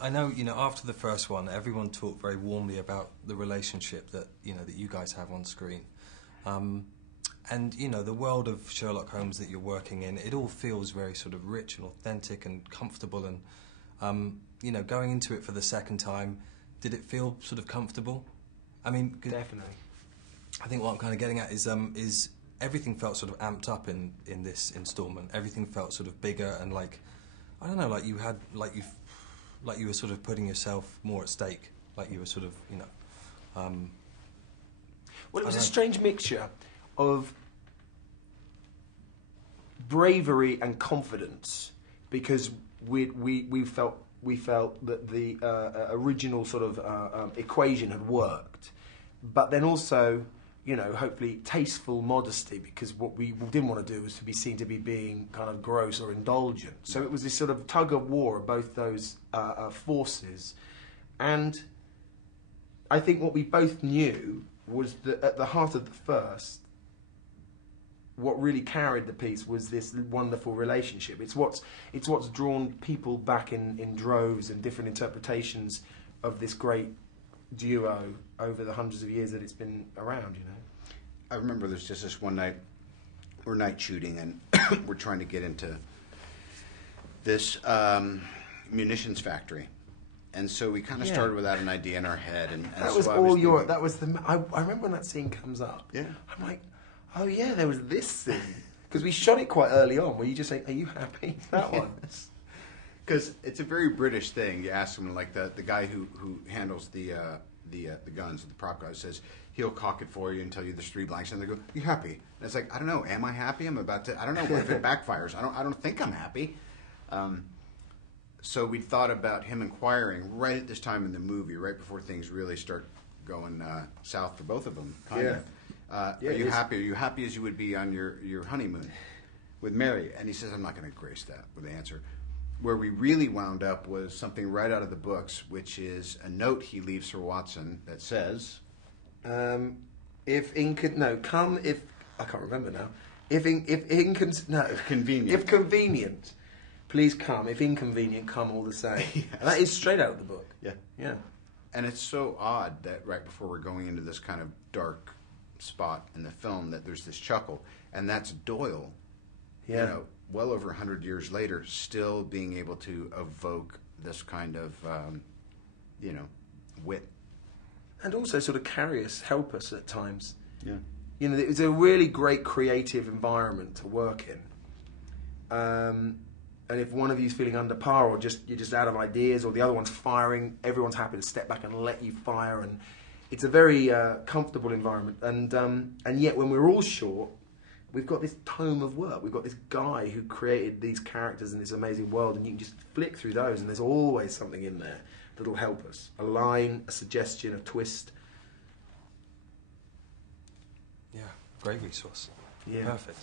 I know, after the first one, everyone talked very warmly about the relationship that, that you guys have on screen. And, the world of Sherlock Holmes that you're working in, it all feels very sort of rich and authentic and comfortable. And, going into it for the second time, did it feel sort of comfortable? I mean, definitely. I think what I'm kind of getting at is everything felt sort of amped up in this instalment. Everything felt sort of bigger and like, I don't know, like you were sort of putting yourself more at stake, like you were sort of, Well, it was a strange mixture of bravery and confidence, because we felt that the original sort of equation had worked, but then also, hopefully tasteful modesty, because what we didn't want to do was to be seen to be being kind of gross or indulgent. So it was this sort of tug of war of both those forces, and I think what we both knew was that at the heart of the first, what really carried the piece was this wonderful relationship. It's what's drawn people back in droves and different interpretations of this great duo over the hundreds of years that it's been around, I remember there's just this one night, we're night shooting, and we're trying to get into this munitions factory. And so we kind of started without an idea in our head. And that was all your... That was the... I remember when that scene comes up. Yeah. I'm like, oh yeah, there was this scene. Because we shot it quite early on, where you just say, are you happy? That one. Because it's a very British thing. You ask someone, like the guy who handles the guns, the prop guy, says he'll cock it for you and tell you there's 3 blanks, and they go, you happy? And it's like, I don't know, am I happy? I'm about to, I don't know, what if it backfires? I don't think I'm happy. So we thought about him inquiring right at this time in the movie, right before things really start going south for both of them. Kind of. Are you happy? Are you happy as you would be on your honeymoon with Mary? And he says, I'm not going to grace that with the answer. Where we really wound up was something right out of the books, which is a note he leaves for Watson that says, if convenient, please come. If inconvenient, come all the same. Yes. And that is straight out of the book. Yeah. Yeah. And it's so odd that right before we're going into this kind of dark spot in the film that there's this chuckle, and that's Doyle. Yeah. Well over 100 years later, still being able to evoke this kind of, wit. And also sort of help us at times. Yeah. It was a really great creative environment to work in. And if one of you's feeling under par, or you're just out of ideas, or the other one's firing, everyone's happy to step back and let you fire. And it's a very comfortable environment. And yet, when we're all short, we've got this tome of work. We've got this guy who created these characters in this amazing world, and you can just flick through those, and there's always something in there that'll help us. A line, a suggestion, a twist. Yeah, great resource. Yeah. Perfect.